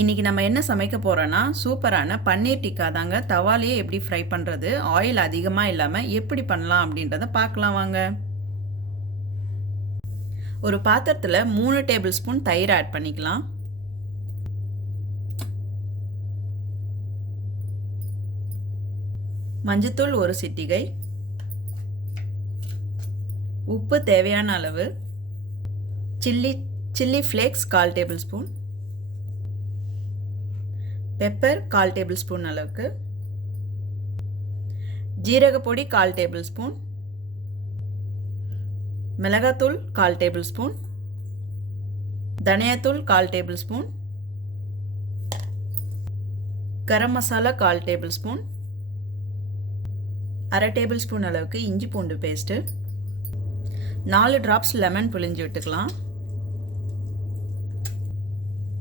இன்னைக்கு நம்ம என்ன சமைக்க போறோம்னா சூப்பரான பன்னீர் டிக்கா தாங்க. தவாலையே எப்படி ஃப்ரை பண்றது, ஆயில் அதிகமா இல்லாம எப்படி பண்ணலாம் அப்படின்றத பார்க்கலாம் வாங்க. ஒரு பாத்திரத்துல 3 டேபிள் ஸ்பூன் தயிர் ஆட் பண்ணிக்கலாம். மஞ்சத்தூள் 1 சிட்டிகை, உப்பு தேவையான அளவு, chilli flakes 1/4 table spoon, pepper 1/4 table spoon அளவுக்கு, ஜீரக பொடி 1/4 டேபிள் ஸ்பூன், மிளகாத்தூள் 1/4 டேபிள் ஸ்பூன், தனியாத்தூள் 1/4 table spoon, garam masala 1/4 table spoon, 1/2 table spoon அளவுக்கு இஞ்சி பூண்டு பேஸ்ட்டு, 4 டிராப்ஸ் லெமன் புழிஞ்சு விட்டுக்கலாம்.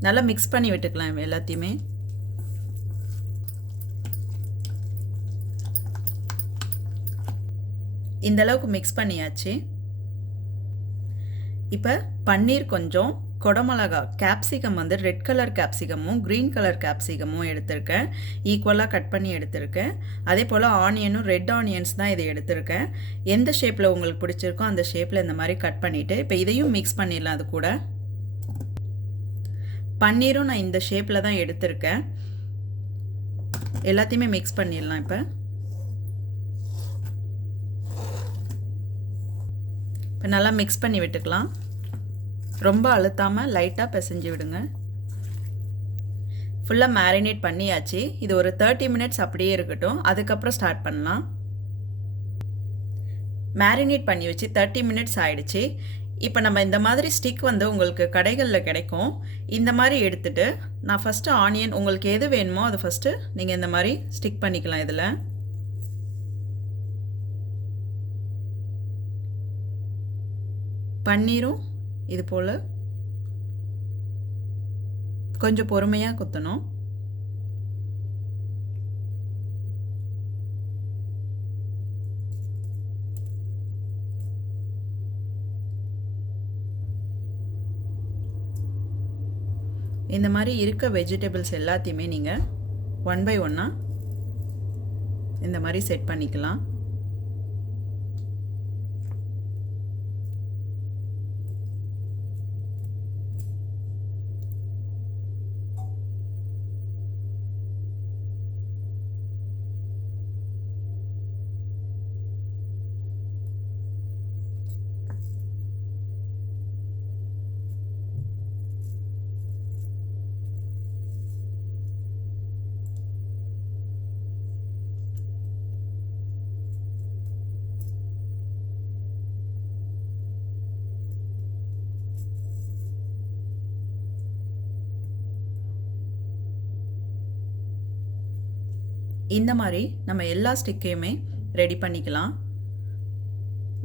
நல்லா மிக்ஸ் பண்ணி விட்டுக்கலாம் எல்லாத்தையுமே. இந்த அளவுக்கு மிக்ஸ் பண்ணியாச்சு. இப்போ பன்னீர் கொஞ்சம், கொடமிளகா கேப்சிகம் வந்து ரெட் கலர் கேப்சிகமும் க்ரீன் கலர் கேப்சிகமும் எடுத்திருக்கேன், ஈக்குவலாக கட் பண்ணி எடுத்திருக்கேன். அதே போல் ஆனியனும் ரெட் ஆனியன்ஸ் தான் இதை எடுத்திருக்கேன். எந்த ஷேப்பில் உங்களுக்கு பிடிச்சிருக்கோ அந்த ஷேப்பில் இந்த மாதிரி கட் பண்ணிவிட்டு இப்போ இதையும் மிக்ஸ் பண்ணிடலாம். அது கூட பன்னீரும் நான் இந்த ஷேப்பில் தான் எடுத்திருக்கேன். எல்லாத்தையுமே மிக்ஸ் பண்ணிடலாம். இப்போ நல்லா மிக்ஸ் பண்ணி விட்டுக்கலாம். ரொம்ப அழுத்தாமல் லைட்டாக பிசைஞ்சு விடுங்க. ஃபுல்லாக மேரினேட் பண்ணியாச்சு. இது ஒரு 30 மினிட்ஸ் அப்படியே இருக்கட்டும், அதுக்கப்புறம் ஸ்டார்ட் பண்ணலாம். மேரினேட் பண்ணி வச்சு 30 மினிட்ஸ் ஆயிடுச்சு. இப்போ நம்ம இந்த மாதிரி ஸ்டிக் வந்து உங்களுக்கு கடைகளில் கிடைக்கும். இந்த மாதிரி எடுத்துகிட்டு நான் ஃபஸ்ட்டு ஆனியன் உங்களுக்கு எது வேணுமோ அதை ஃபஸ்ட்டு நீங்கள் இந்த மாதிரி ஸ்டிக் பண்ணிக்கலாம். இதில் பன்னீரும் இது போல் கொஞ்சம் பொறுமையாக குத்தணும். இந்த மாதிரி இருக்க வெஜிடபிள்ஸ் எல்லாத்தையுமே நீங்கள் 1 by 1 இந்த மாதிரி செட் பண்ணிக்கலாம். இந்த மாதிரி நம்ம எல்லா ஸ்டிக்கையுமே ரெடி பண்ணிக்கலாம்.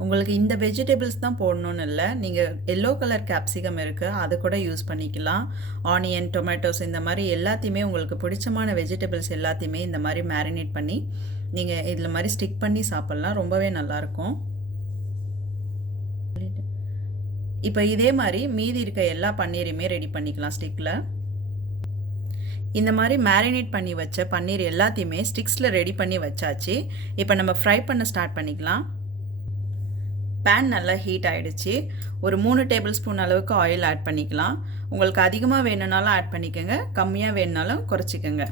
உங்களுக்கு இந்த வெஜிடபிள்ஸ் தான் போடணும்னு இல்லை, நீங்கள் எல்லோ கலர் கேப்சிகம் இருக்குது, அது கூட யூஸ் பண்ணிக்கலாம். ஆனியன், டொமேட்டோஸ் இந்த மாதிரி எல்லாத்தையுமே உங்களுக்கு பிடிச்சமான வெஜிடபிள்ஸ் எல்லாத்தையுமே இந்த மாதிரி மேரினேட் பண்ணி நீங்கள் இதில் மாதிரி ஸ்டிக் பண்ணி சாப்பிட்லாம். ரொம்பவே நல்லாயிருக்கும். இப்போ இதே மாதிரி மீதி இருக்க எல்லா பன்னீரையுமே ரெடி பண்ணிக்கலாம் ஸ்டிக்கில். இந்த மாதிரி மேரினேட் பண்ணி வச்ச பன்னீர் எல்லாத்தையுமே ஸ்டிக்ஸில் ரெடி பண்ணி வச்சாச்சு. இப்போ நம்ம ஃப்ரை பண்ண ஸ்டார்ட் பண்ணிக்கலாம். பேன் நல்லா ஹீட் ஆகிடுச்சு. ஒரு 3 டேபிள் ஸ்பூன் அளவுக்கு ஆயில் ஆட் பண்ணிக்கலாம். உங்களுக்கு அதிகமாக வேணும்னாலும் ஆட் பண்ணிக்கோங்க, கம்மியாக வேணுனாலும் குறைச்சிக்கோங்க.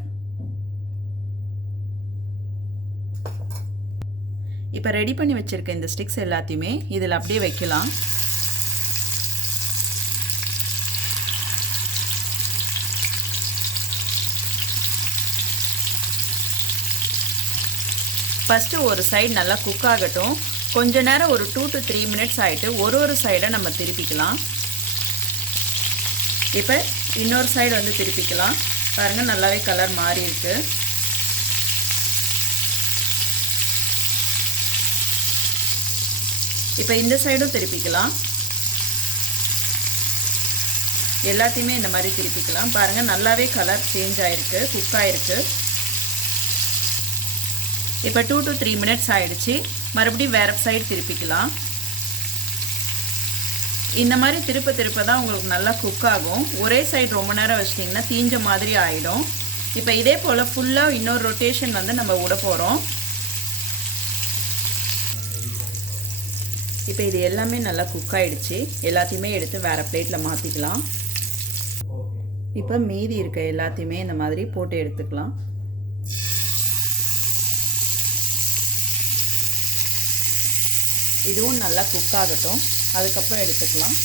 இப்போ ரெடி பண்ணி வச்சுருக்க இந்த ஸ்டிக்ஸ் எல்லாத்தையுமே இதில் அப்படியே வைக்கலாம். ஃபஸ்ட்டு ஒரு சைடு நல்லா குக் ஆகட்டும். கொஞ்ச நேரம் ஒரு 2 to 3 மினிட்ஸ் ஆகிட்டு ஒரு சைடை நம்ம திருப்பிக்கலாம். இப்போ இன்னொரு சைடு வந்து திருப்பிக்கலாம். பாருங்கள், நல்லாவே கலர் மாறி இருக்கு. இப்போ இந்த சைடும் திருப்பிக்கலாம். எல்லாத்தையுமே இந்த மாதிரி திருப்பிக்கலாம். பாருங்கள், நல்லாவே கலர் சேஞ்ச் ஆகிருக்கு, குக் ஆகிருக்கு. இப்போ 2 to 3 மினிட்ஸ் ஆயிடுச்சு. மறுபடியும் வேறு சைடு திருப்பிக்கலாம். இந்த மாதிரி திருப்ப திருப்ப தான் உங்களுக்கு நல்லா குக் ஆகும். ஒரே சைடு ரொம்ப நேரம் வச்சிட்டிங்கன்னா தீஞ்ச மாதிரி ஆகிடும். இப்போ இதே போல் ஃபுல்லாக இன்னொரு ரொட்டேஷன் வந்து நம்ம விட போகிறோம். இப்போ இது எல்லாமே நல்லா குக் ஆகிடுச்சு. எல்லாத்தையுமே எடுத்து வேறு பிளேட்டில் மாற்றிக்கலாம். இப்போ மீதி இருக்க எல்லாத்தையுமே இந்த மாதிரி போட்டு எடுத்துக்கலாம். இதுவும் நல்லா குக் ஆகட்டும், அதுக்கப்புறம் எடுத்துக்கலாம்.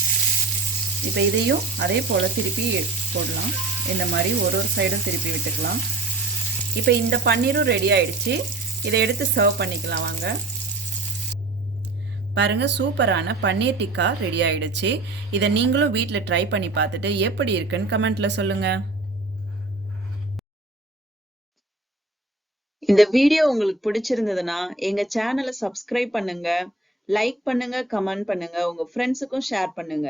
இப்போ இதையும் அதே போல் திருப்பி போடலாம். இந்த மாதிரி ஒரு சைடும் திருப்பி விட்டுக்கலாம். இப்போ இந்த பன்னீரும் ரெடி ஆயிடுச்சு. இதை எடுத்து சர்வ் பண்ணிக்கலாம் வாங்க. பாருங்கள், சூப்பரான பன்னீர் டிக்கா ரெடி ஆகிடுச்சு. இதை நீங்களும் வீட்டில் ட்ரை பண்ணி பார்த்துட்டு எப்படி இருக்குன்னு கமெண்ட்டில் சொல்லுங்கள். இந்த வீடியோ உங்களுக்கு பிடிச்சிருந்ததுன்னா எங்கள் சேனலை சப்ஸ்கிரைப் பண்ணுங்க, லைக் பண்ணுங்க, கமெண்ட் பண்ணுங்க, உங்கள் ஃப்ரெண்ட்ஸுக்கும் ஷேர் பண்ணுங்க.